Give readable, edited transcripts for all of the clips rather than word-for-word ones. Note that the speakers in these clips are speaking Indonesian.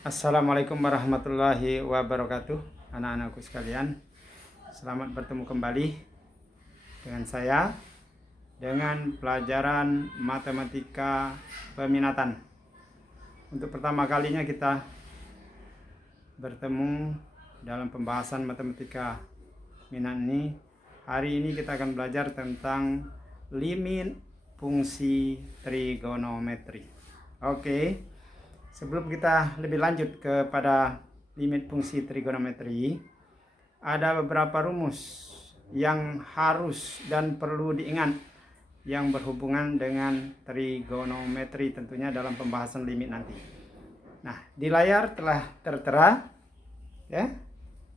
Assalamualaikum warahmatullahi wabarakatuh, anak-anakku sekalian. Selamat bertemu kembali dengan saya dengan pelajaran matematika peminatan. Untuk pertama kalinya kita bertemu dalam pembahasan matematika minat ini. Hari ini kita akan belajar tentang limit fungsi trigonometri. Oke. Sebelum kita lebih lanjut kepada limit fungsi trigonometri, ada beberapa rumus yang harus dan perlu diingat yang berhubungan dengan trigonometri tentunya dalam pembahasan limit nanti. Nah, di layar telah tertera ya.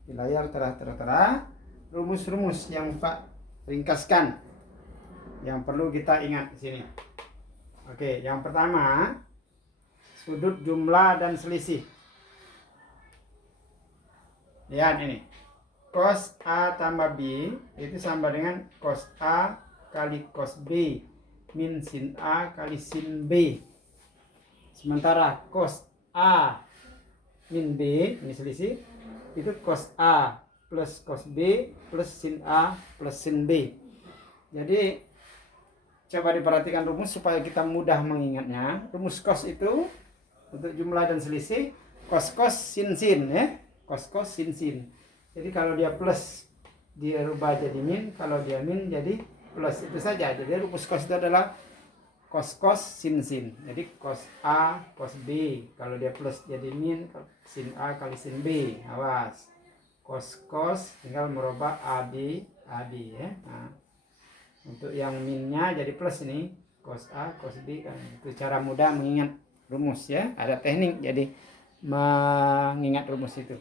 Di layar telah tertera rumus-rumus yang Pak ringkaskan yang perlu kita ingat di sini. Oke, yang pertama sudut jumlah dan selisih. Lihat ini. Cos A tambah B itu sama dengan cos A kali cos B min sin A kali sin B. Sementara cos A min B, ini selisih, itu cos A plus cos B plus sin A plus sin B. Jadi coba diperhatikan rumus supaya kita mudah mengingatnya. Rumus cos itu untuk jumlah dan selisih cos sin ya, cos sin. Jadi kalau dia plus dia rubah jadi min, kalau dia min jadi plus, itu saja. Jadi rumus cos itu adalah cos sin. Jadi cos A cos B, kalau dia plus jadi min, sin A kali sin B. Awas, cos tinggal merubah AB ya. Nah, untuk yang minnya jadi plus ini, cos A cos B kan. Itu cara mudah mengingat rumus ya, ada teknik jadi mengingat rumus itu.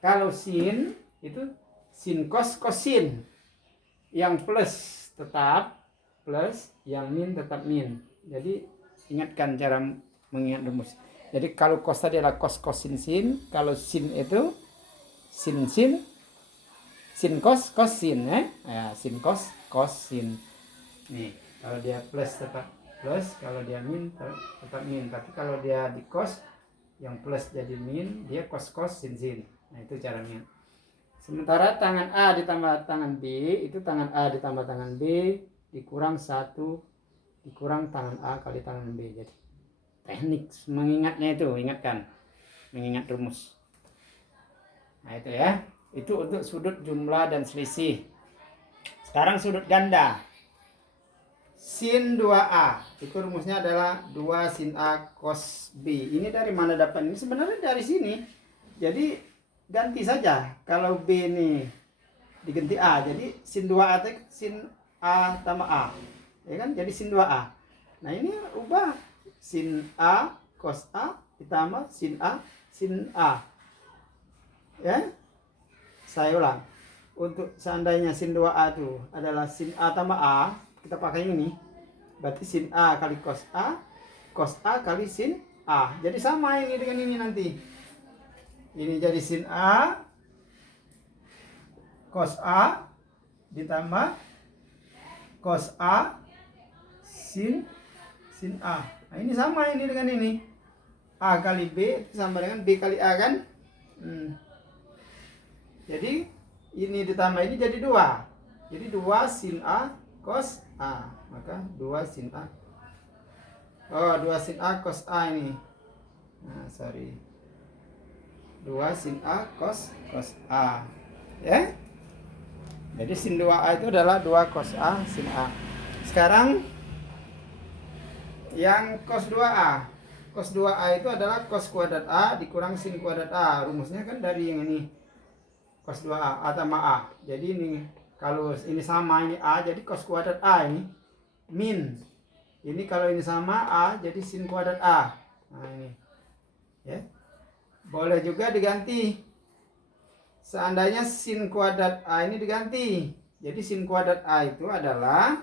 Kalau sin itu sin cos sin, yang plus tetap plus, yang min tetap min. Jadi ingatkan cara mengingat rumus. Jadi kalau cos tadi adalah cos sin, kalau sin itu sin cos sin ya, sin cos sin. Nih, kalau dia plus tetap plus, kalau dia min tetap min. Tapi kalau dia di cos, yang plus jadi min, dia cos sin. Nah, itu caranya. Sementara tangan A ditambah tangan B, itu tangan A ditambah tangan B dikurang 1 dikurang tangan A kali tangan B. Jadi teknik mengingatnya itu, ingatkan, mengingat rumus. Nah, itu ya. Itu untuk sudut jumlah dan selisih. Sekarang sudut ganda. Sin 2A itu rumusnya adalah 2 sin A cos B. Ini dari mana dapat? Ini sebenarnya dari sini. Jadi ganti saja. Kalau B ini diganti A, jadi sin 2A itu sin A tambah A, ya kan? Jadi sin 2A. Nah, ini ubah sin A cos A ditambah sin A sin A. Ya, saya ulang. Untuk seandainya sin 2A itu adalah sin A tambah A, kita pakai ini, berarti sin A kali cos A kali sin A. Jadi sama ini dengan ini nanti. Ini jadi sin A cos A ditambah cos A sin A. Nah, ini sama ini dengan ini. A kali B sama dengan B kali A kan? Jadi ini ditambah ini jadi 2. Jadi 2 sin A cos A, maka 2 sin A. Oh, 2 sin A cos A ini. Nah, sorry. 2 sin A cos A. Ya. Jadi sin 2A itu adalah 2 cos A sin A. Sekarang yang cos 2A. Cos 2A itu adalah cos kuadrat A dikurang sin kuadrat A. Rumusnya kan dari yang ini. Cos 2A, A tambah A. Jadi ini kalau ini sama ini A, jadi cos kuadrat A ini min. Ini kalau ini sama A, jadi sin kuadrat A. Nah, ini. Ya. Boleh juga diganti. Seandainya sin kuadrat A ini diganti. Jadi sin kuadrat A itu adalah,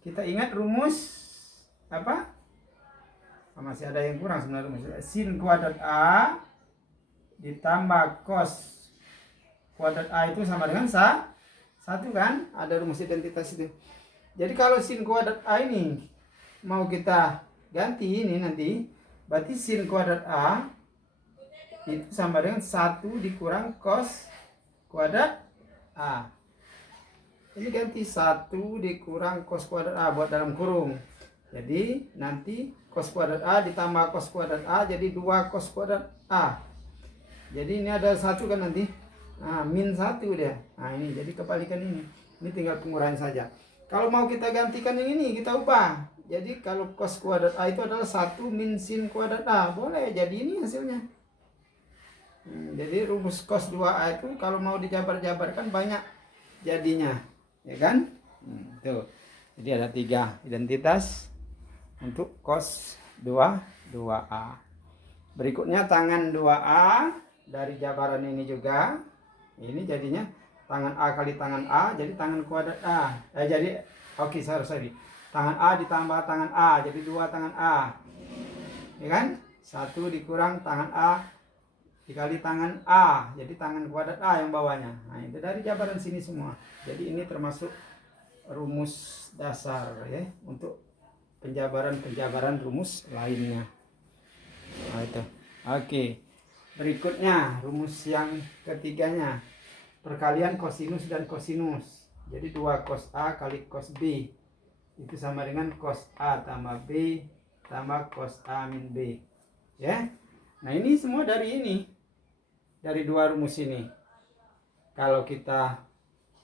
kita ingat rumus apa? Masih ada yang kurang sebenarnya rumus. Sin kuadrat A ditambah cos kuadrat A itu sama dengan 1 kan? Ada rumus identitas itu. Jadi kalau sin kuadrat A ini mau kita ganti ini nanti, Berarti sin kuadrat A itu sama dengan 1 dikurang cos kuadrat A. Ini ganti 1 dikurang cos kuadrat A buat dalam kurung. Jadi nanti cos kuadrat A ditambah cos kuadrat A jadi 2 cos kuadrat A. Jadi ini ada 1 kan nanti. Nah, min 1 dia. Nah ini jadi kebalikan ini. Ini tinggal pengurangan saja. Kalau mau kita gantikan yang ini kita ubah. Jadi kalau cos kuadrat A itu adalah 1 min sin kuadrat A. Boleh jadi ini hasilnya. Jadi rumus cos 2A itu kalau mau dijabar-jabarkan banyak jadinya. Ya kan? Tuh. Jadi ada 3 identitas untuk cos 2A. Berikutnya tangan 2A dari jabaran ini juga. Ini jadinya tangan A kali tangan A jadi tangan kuadrat A. Sorry. Tangan A ditambah tangan A jadi 2 tangan A. Ya kan? 1 dikurang tangan A dikali tangan A jadi tangan kuadrat A yang bawahnya. Nah, itu dari jabaran sini semua. Jadi ini termasuk rumus dasar ya untuk penjabaran rumus lainnya. Nah, itu. Oke. Berikutnya rumus yang ketiganya. Perkalian kosinus dan kosinus. Jadi 2 cos A kali cos B itu sama dengan cos A tambah B tambah cos A min B. Ya. Nah, ini semua dari ini. Dari 2 rumus ini. Kalau kita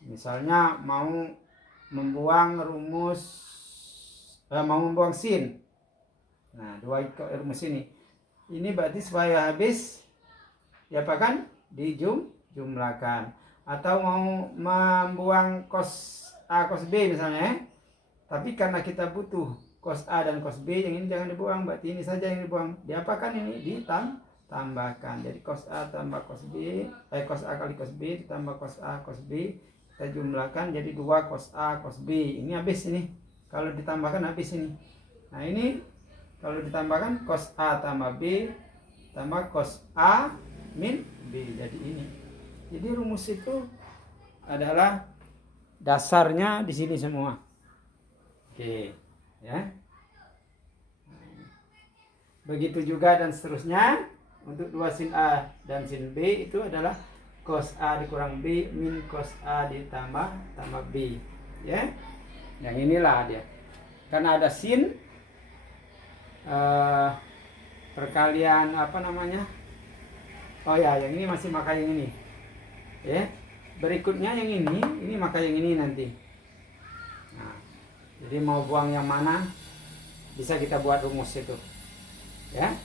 misalnya mau membuang sin. Nah, 2 rumus ini. Ini berarti supaya habis diapakan? Dijumlahkan. Atau mau membuang cos A cos B misalnya. Tapi karena kita butuh cos A dan cos B, yang ini jangan dibuang, berarti ini saja yang dibuang. Diapakan ini? Ditambahkan. Jadi cos A tambah cos B, cos A kali cos B ditambah cos A cos B, kita jumlahkan jadi 2 cos A cos B. Ini habis ini. Kalau ditambahkan habis ini. Nah, ini kalau ditambahkan cos A tambah B tambah cos A min B. Jadi ini. Jadi rumus itu adalah dasarnya di sini semua. Oke, ya. Begitu juga dan seterusnya. Untuk 2 sin A dan sin B itu adalah cos A dikurang B min cos A ditambah B. Ya. Yang inilah dia. Karena ada sin perkalian yang ini masih maka yang ini. Ya. Berikutnya yang ini maka yang ini nanti. Nah, jadi mau buang yang mana bisa kita buat rumus itu. Ya.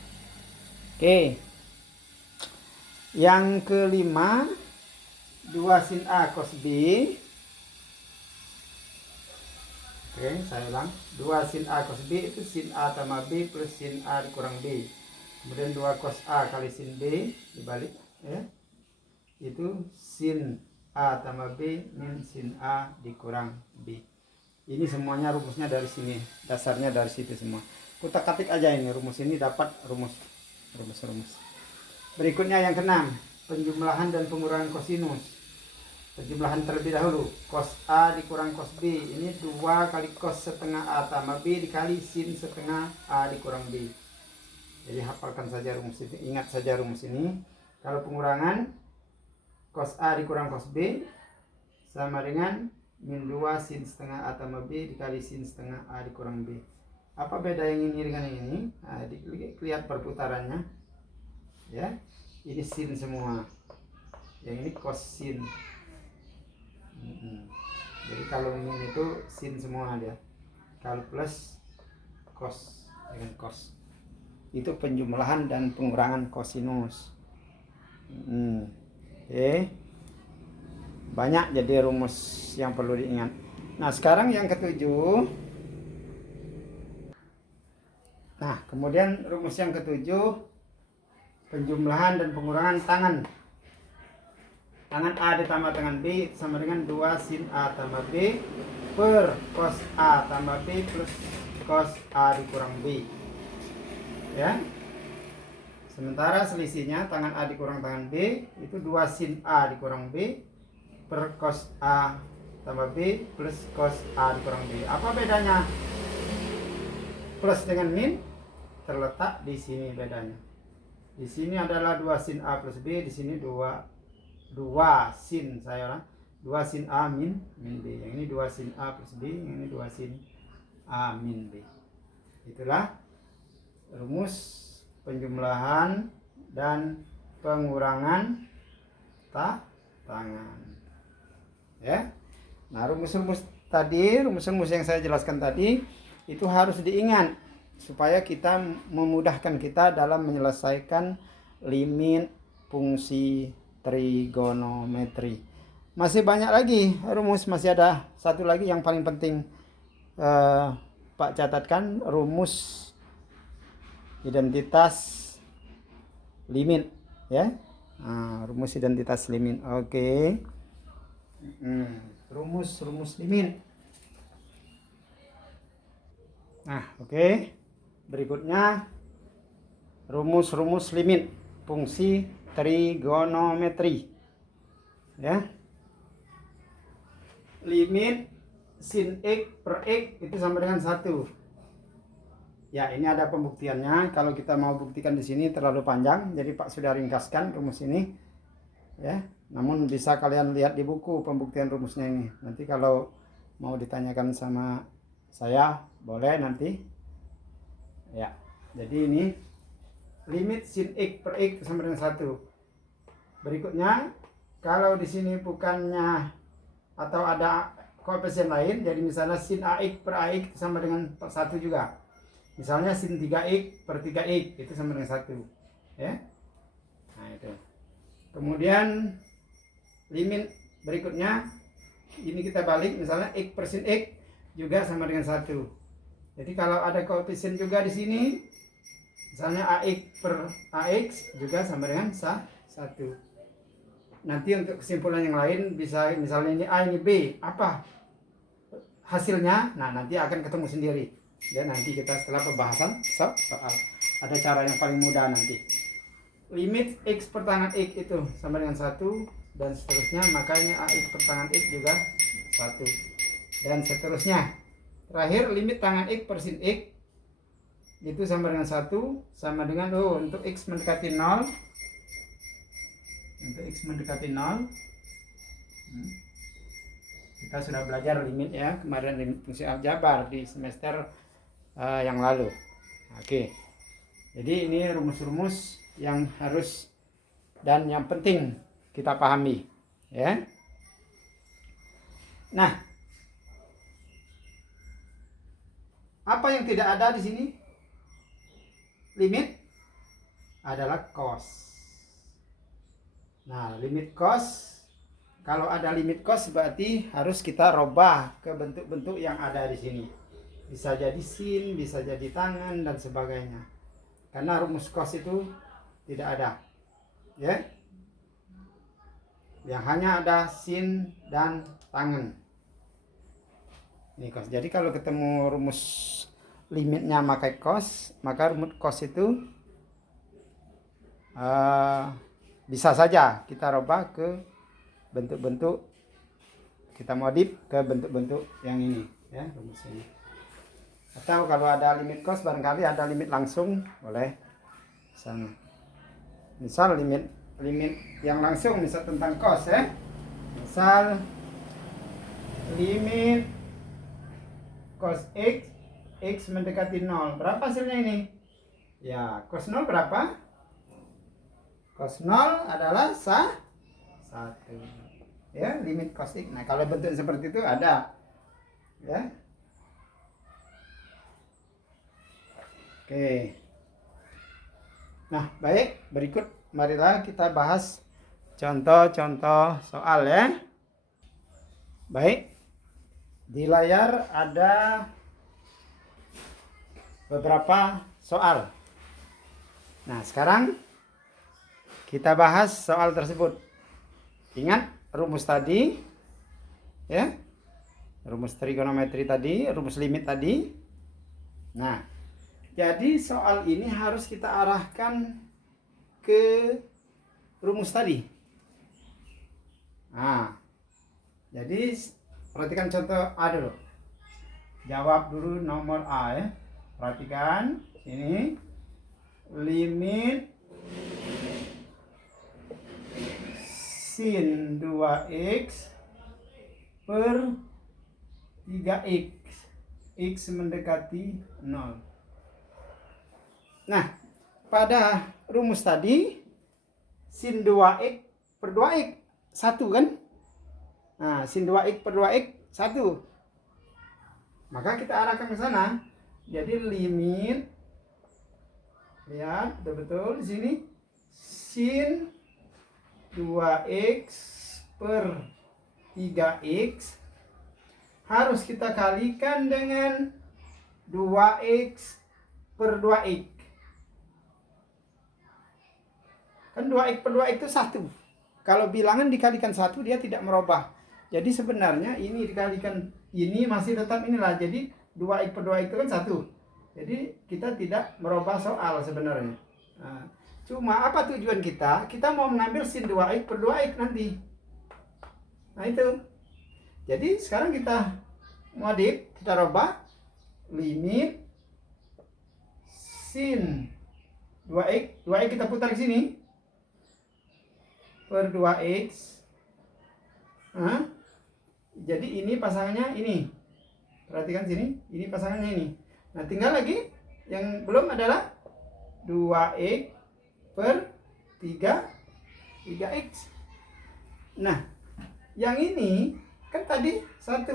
Oke. Yang kelima 2 sin A cos B. Oke, saya ulang. 2 sin A cos B itu sin A tambah B plus sin A dikurang B. Kemudian 2 cos A kali sin B dibalik ya. Itu sin A tambah B min sin A dikurang B. Ini semuanya rumusnya dari sini. Dasarnya dari situ semua. Kita ketik aja ini rumus ini dapat rumus. Berikutnya yang keenam, penjumlahan dan pengurangan kosinus. Penjumlahan terlebih dahulu. Cos A dikurang cos B. Ini 2 kali cos setengah A tambah B dikali sin setengah A dikurang B. Jadi hafalkan saja rumus ini. Ingat saja rumus ini. Kalau pengurangan cos A dikurang cos B sama dengan min 2 sin setengah A tambah B dikali sin setengah A dikurang B. Apa beda yang ini dengan yang ini? Nah, lihat perputarannya. Ya. Ini sin semua. Yang ini cos sin. Jadi kalau ini itu sin semua dia. Kalau plus cos dengan cos. Itu penjumlahan dan pengurangan kosinus. Oke. Banyak jadi rumus yang perlu diingat. Nah, sekarang yang ketujuh. Nah, kemudian rumus yang ketujuh, penjumlahan dan pengurangan tangan. Tangan A ditambah tangan B sama dengan 2 sin A tambah B per cos A tambah B plus cos A dikurang B. Ya. Sementara selisihnya tangan A dikurang tangan B itu 2 sin A dikurang B per cos A tambah B plus cos A dikurang B. Apa bedanya plus dengan min? terletak di sini bedanya. Di sini adalah 2 sin A plus B, di sini 2 sin saya 2 sin A min B. Yang ini 2 sin A plus B, yang ini 2 sin A min B. Itulah rumus penjumlahan dan pengurangan tangan. Ya. Nah, rumus-rumus yang saya jelaskan tadi itu harus diingat supaya kita memudahkan kita dalam menyelesaikan limit fungsi trigonometri. Masih banyak lagi rumus, masih ada satu lagi yang paling penting Pak catatkan, rumus identitas limit ya. Rumus identitas limit. Oke. Rumus limit. Nah, oke. Berikutnya rumus limit fungsi trigonometri. Ya. Limit sin x per x itu sama dengan 1. Ya, ini ada pembuktiannya. Kalau kita mau buktikan di sini terlalu panjang, jadi Pak sudah ringkaskan rumus ini. Ya, namun bisa kalian lihat di buku pembuktian rumusnya ini. Nanti kalau mau ditanyakan sama saya, boleh nanti. Ya, jadi ini limit sin x per x sama dengan 1. Berikutnya, kalau di sini bukannya atau ada koefisien lain, jadi misalnya sin ax per ax sama dengan 1 juga. Misalnya sin 3x per 3x itu sama dengan 1. Ya. Nah, itu. Kemudian limit berikutnya ini kita balik, misalnya x per sin x juga sama dengan 1. Jadi kalau ada koefisien juga di sini, misalnya ax per ax juga sama dengan 1. Nanti untuk kesimpulan yang lain bisa misalnya ini A ini B, apa hasilnya? Nah, nanti akan ketemu sendiri. Ya, nanti kita setelah pembahasan soal ada cara yang paling mudah nanti. Limit x per tangan x itu sama dengan 1 dan seterusnya, makanya ax per tangan x juga 1 dan seterusnya. Terakhir limit tangan x per sin x itu sama dengan 1 sama dengan untuk x mendekati 0. Untuk x mendekati 0 kita sudah belajar limit ya kemarin, limit fungsi aljabar di semester yang lalu. Oke. Jadi ini rumus-rumus yang harus dan yang penting kita pahami ya. Nah, apa yang tidak ada di sini? Limit adalah cos. Nah, limit cos, kalau ada limit cos berarti harus kita robah ke bentuk-bentuk yang ada di sini. Bisa jadi sin, bisa jadi tangan dan sebagainya. Karena rumus cos itu tidak ada. Ya. Yang hanya ada sin dan tangan. Ini cos. Jadi kalau ketemu rumus limitnya pakai cos, maka rumus cos itu bisa saja kita robah ke bentuk-bentuk, kita modif ke bentuk-bentuk yang ini ya, rumus ini. Atau kalau ada limit cos barangkali ada limit langsung, boleh sana. Misal limit yang langsung, misal tentang cos ya. Misal limit cos x mendekati 0. Berapa hasilnya ini? Ya, cos 0 berapa? Cos 0 adalah 1. Ya, limit cos x. Nah, kalau bentuk seperti itu ada. Ya. Oke. Nah, baik, berikut marilah kita bahas contoh-contoh soal ya. Baik. Di layar ada beberapa soal. Nah, sekarang kita bahas soal tersebut. Ingat rumus tadi ya. Rumus trigonometri tadi, rumus limit tadi. Nah, jadi soal ini harus kita arahkan ke rumus tadi. Nah, jadi perhatikan contoh A dulu. Jawab dulu nomor A ya. Perhatikan ini. limit sin 2x per 3x, x mendekati 0. Nah, pada rumus tadi sin 2x per 2x 1 kan? Nah, sin 2x per 2x 1. Maka kita arahkan ke sana. Jadi limit, lihat betul-betul di sini, sin 2x per 3x harus kita kalikan dengan 2x per 2x. Kan 2x per 2x itu 1. Kalau bilangan dikalikan 1 dia tidak merubah. Jadi sebenarnya ini dikalikan ini masih tetap inilah. Jadi 2x per 2x itu kan 1. Jadi kita tidak merubah soal sebenarnya. Nah, cuma apa tujuan kita? Kita mau mengambil sin 2x per 2x nanti. Nah itu. Jadi sekarang kita modif, kita rubah limit sin 2x, 2x kita putar ke sini per 2x. Nah, jadi ini pasangannya ini. Perhatikan sini, ini pasangannya ini. Nah, tinggal lagi yang belum adalah 2x per 3x. Nah, yang ini kan tadi 1.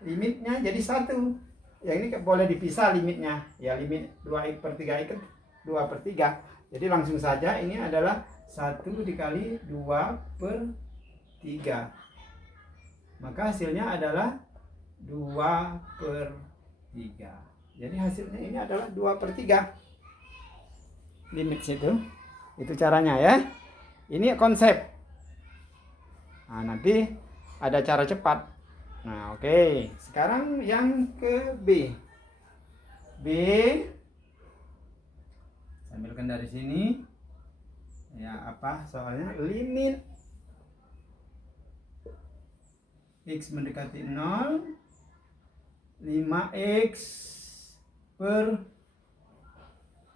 Limitnya jadi 1. Yang ini boleh dipisah limitnya. Ya, limit 2x per 3x kan 2 per 3. Jadi langsung saja ini adalah 1 dikali 2 per 3. Maka hasilnya adalah 2 per 3. Jadi hasilnya ini adalah 2 per 3. Limit situ. Itu caranya ya. Ini konsep. Nah, nanti ada cara cepat. Nah, oke. Sekarang yang ke B. B. Ambilkan dari sini. Ya, apa soalnya? Limit x mendekati 0, 5x per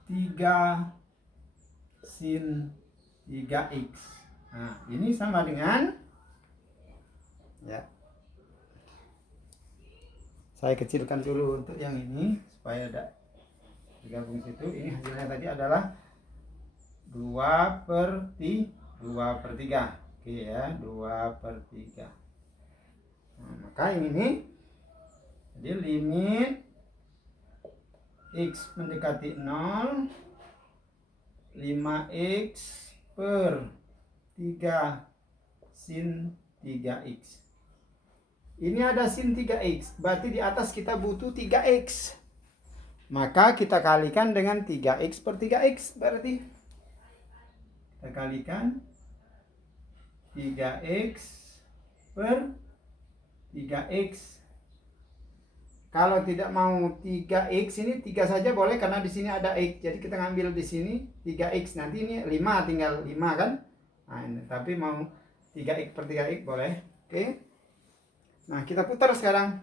3 sin 3x. Nah, ini sama dengan, ya, saya kecilkan dulu untuk yang ini supaya ada digabung situ. Ini hasilnya tadi adalah 2 per 3. Oke ya, 2 per 3. Nah, maka ini jadi limit x mendekati 0, 5x per 3 sin 3x. Ini ada sin 3x, berarti di atas kita butuh 3x. Maka kita kalikan dengan 3x per 3x, berarti kita kalikan 3x per 3x. Kalau tidak mau 3x, ini 3 saja boleh karena di sini ada x. Jadi kita ngambil di sini 3x. Nanti ini 5, tinggal 5 kan? Nah, ini. Tapi mau 3x per 3x boleh. Oke. Nah, kita putar sekarang.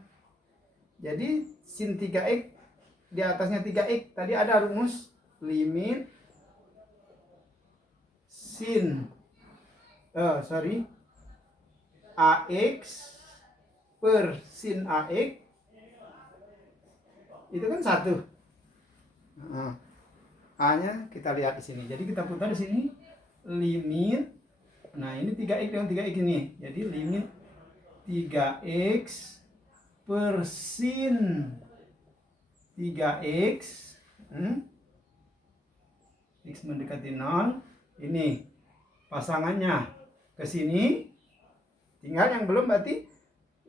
Jadi sin 3x di atasnya 3x. Tadi ada rumus limit sin ax per sin ax itu kan 1. A-nya kita lihat di sini. Jadi kita putar di sini limit. Nah, ini 3x dengan 3x ini. Jadi limit 3x per sin 3x x mendekati 0. Ini pasangannya ke sini. Tinggal yang belum berarti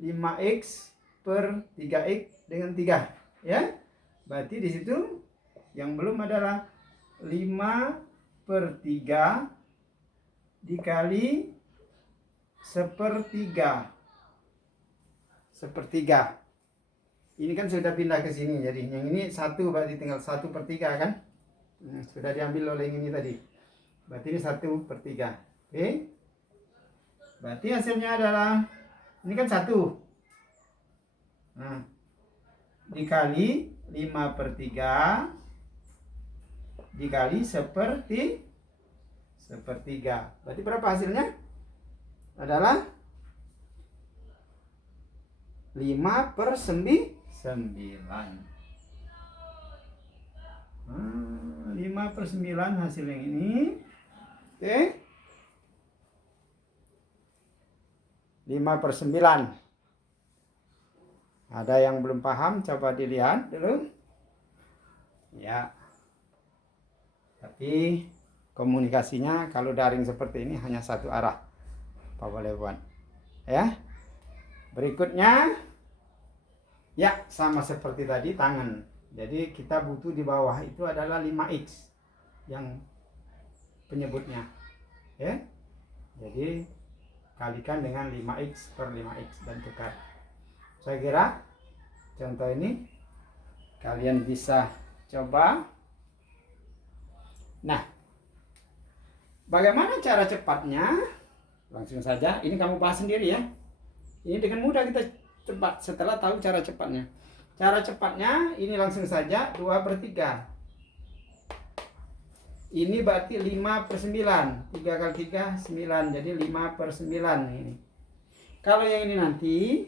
5x per 3x dengan 3. Ya, berarti di situ yang belum adalah 5 per 3 dikali sepertiga. Ini kan sudah pindah ke sini, jadi yang ini 1 berarti tinggal 1 per 3 kan? Sudah diambil oleh yang ini tadi. Berarti ini 1 per 3. Oke. Berarti hasilnya adalah ini kan 1. Nah, dikali 5 per 3 dikali sepertiga. Berarti berapa hasilnya? Adalah 5/9. 5/9 hasil yang ini. Oke. 5/9. Ada yang belum paham? Coba dilihat dulu. Ya. Tapi komunikasinya kalau daring seperti ini hanya satu arah. Pak boleh buat. Ya. Berikutnya. Ya, sama seperti tadi tangan. Jadi kita butuh di bawah itu adalah 5x yang penyebutnya. Ya. Jadi kalikan dengan 5x/5x dan tukar. Saya kira contoh ini kalian bisa coba. Nah, bagaimana cara cepatnya? Langsung saja, ini kamu bahas sendiri ya. Ini dengan mudah kita cepat setelah tahu cara cepatnya. Cara cepatnya ini langsung saja 2/3. Ini berarti 5/9. 3 kali 3 9. Jadi 5/9 ini. Kalau yang ini nanti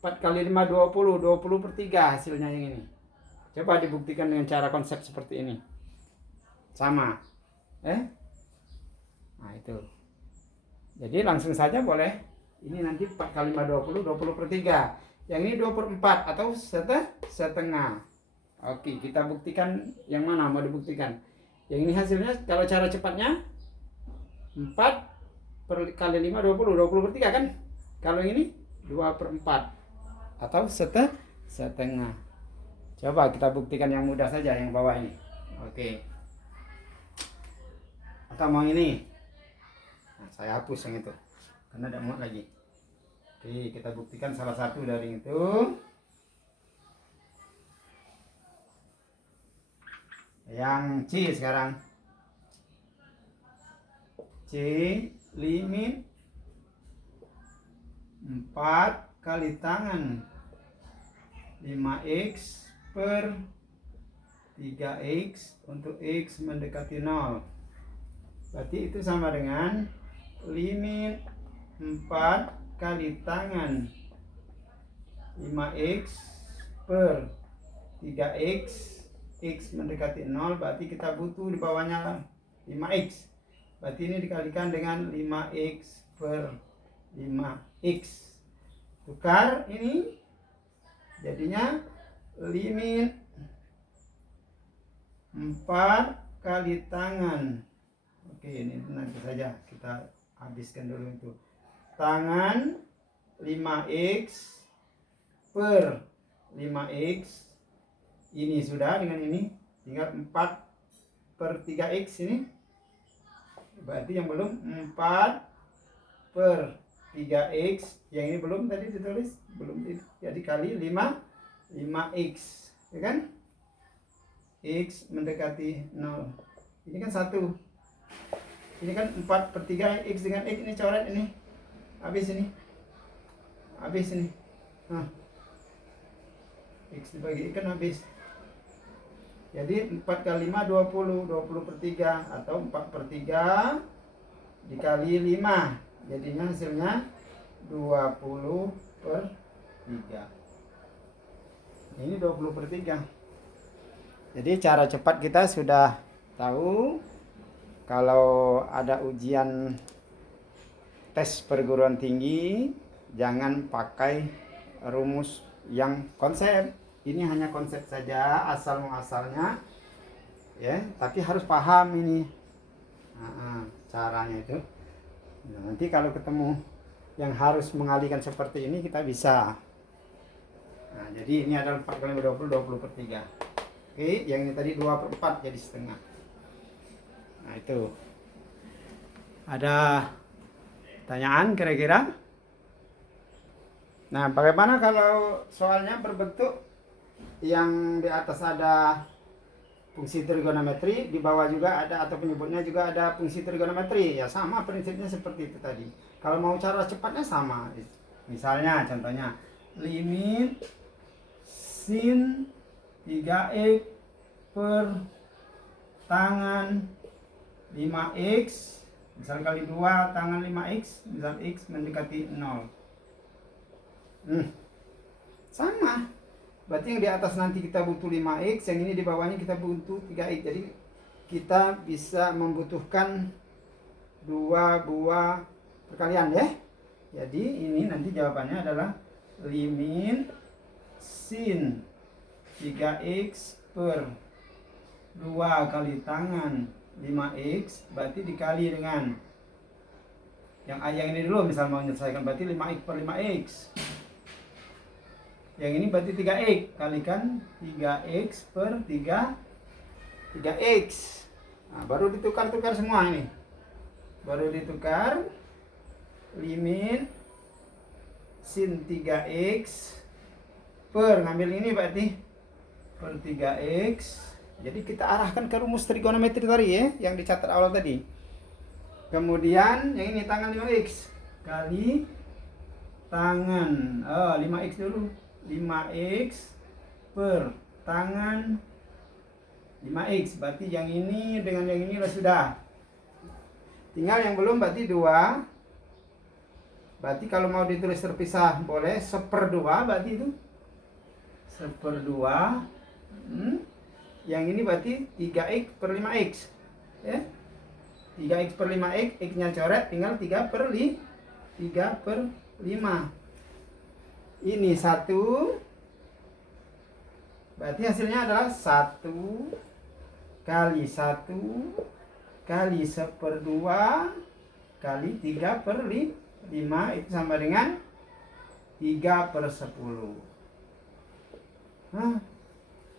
4 kali 5 20. 20/3 hasilnya yang ini. Coba dibuktikan dengan cara konsep seperti ini. Sama. Nah itu. Jadi langsung saja boleh. Ini nanti 4 kali 5 20. 20/3. Yang ini 2/4 atau setengah. Oke, kita buktikan yang mana mau dibuktikan. Yang ini hasilnya kalau cara cepatnya 4 kali 5 20. 20/3 kan. Kalau yang ini 2/4 atau setengah. Coba kita buktikan yang mudah saja, yang bawah ini. Oke. Atau mau ini. Nah, saya hapus yang itu karena tidak muat lagi. Oke, kita buktikan salah satu dari itu. Yang C sekarang. C limit 4 kali tangan 5x per 3x untuk x mendekati 0. Berarti itu sama dengan limit 4 kali tangan 5x per 3x x mendekati 0. Berarti kita butuh di bawahnya 5x. Berarti ini dikalikan dengan 5x per 5x. Tukar ini jadinya limit 4 kali tangan. Oke, ini nanti saja kita habiskan dulu itu. Tangan 5x per 5x. Ini sudah dengan ini. Tinggal 4/3x ini. Berarti yang belum 4/3x. Yang ini belum tadi ditulis. Belum, jadi kali 5x. Ya kan? X mendekati 0. Ini kan 1. Ini kan 4/3 x dengan x, ini coret ini. Habis ini. Habis ini. Nah. X dibagi kan habis. Jadi 4 kali 5 20. 20/3 atau 4/3 dikali 5. Jadinya hasilnya 20/3. Ini 20/3. Jadi cara cepat kita sudah tahu. Kalau ada ujian tes perguruan tinggi, jangan pakai rumus yang konsep. Ini hanya konsep saja, asal muasalnya, ya. Tapi harus paham ini caranya itu. Nah, nanti kalau ketemu yang harus mengalihkan seperti ini, kita bisa. Nah, jadi ini adalah 4 kali 20, 20/3. Oke, yang ini tadi 2/4 jadi setengah. Nah, itu. Ada pertanyaan kira-kira? Nah, bagaimana kalau soalnya berbentuk yang di atas ada fungsi trigonometri, di bawah juga ada, atau penyebutnya juga ada fungsi trigonometri? Ya sama prinsipnya seperti itu tadi. Kalau mau cara cepatnya sama. Misalnya contohnya limit sin 3x per tangan 5x, misal kali 2 tangan 5x, misal x mendekati 0. Sama. Berarti yang di atas nanti kita butuh 5x, yang ini di bawahnya kita butuh 3x. Jadi kita bisa membutuhkan 2 buah perkalian ya. Jadi ini nanti jawabannya adalah limit sin 3x per 2 kali tangan 5x, berarti dikali dengan yang ini dulu, misal mau menyelesaikan, berarti 5x per 5x. Yang ini berarti 3x, kalikan 3x per 3x. Nah, baru ditukar-tukar semua ini. Baru ditukar limit sin 3x per, ngambil ini berarti per 3x. Jadi kita arahkan ke rumus trigonometri tadi ya, yang dicatat awal tadi. Kemudian yang ini tangan 5x kali tangan 5x dulu. 5x per tangan 5x, berarti yang ini dengan yang ini sudah. Tinggal yang belum berarti 2. Berarti kalau mau ditulis terpisah boleh 1/2, berarti itu 1/2. Yang ini berarti 3x per 5x ya. 3x per 5x, x nya coret, tinggal 3 per 5. Ini 1, berarti hasilnya adalah 1 kali 1 kali 1/2 kali 3 per 5, itu sama dengan 3/10.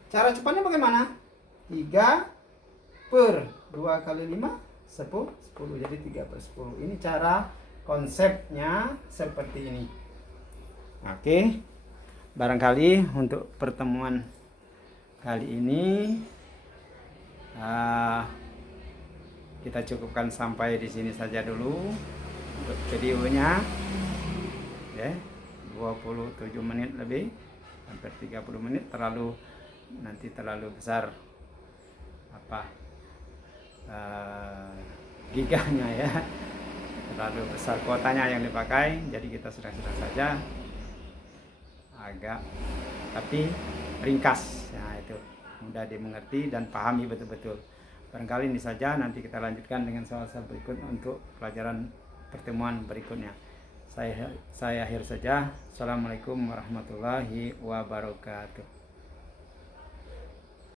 Cara cepatnya bagaimana? 3 per 2 kali 5, 10. Jadi 3/10. Ini cara konsepnya seperti ini. Oke. Barangkali untuk pertemuan kali ini kita cukupkan sampai di sini saja dulu untuk videonya. Ya, 27 menit lebih, hampir 30 menit, terlalu besar giganya ya, terlalu besar kuotanya yang dipakai. Jadi kita sedang-sedang saja, agak tapi ringkas ya, itu mudah dimengerti dan pahami betul-betul. Barangkali ini saja, nanti kita lanjutkan dengan soal-soal berikut untuk pelajaran pertemuan berikutnya. Saya akhir saja. Assalamualaikum warahmatullahi wabarakatuh.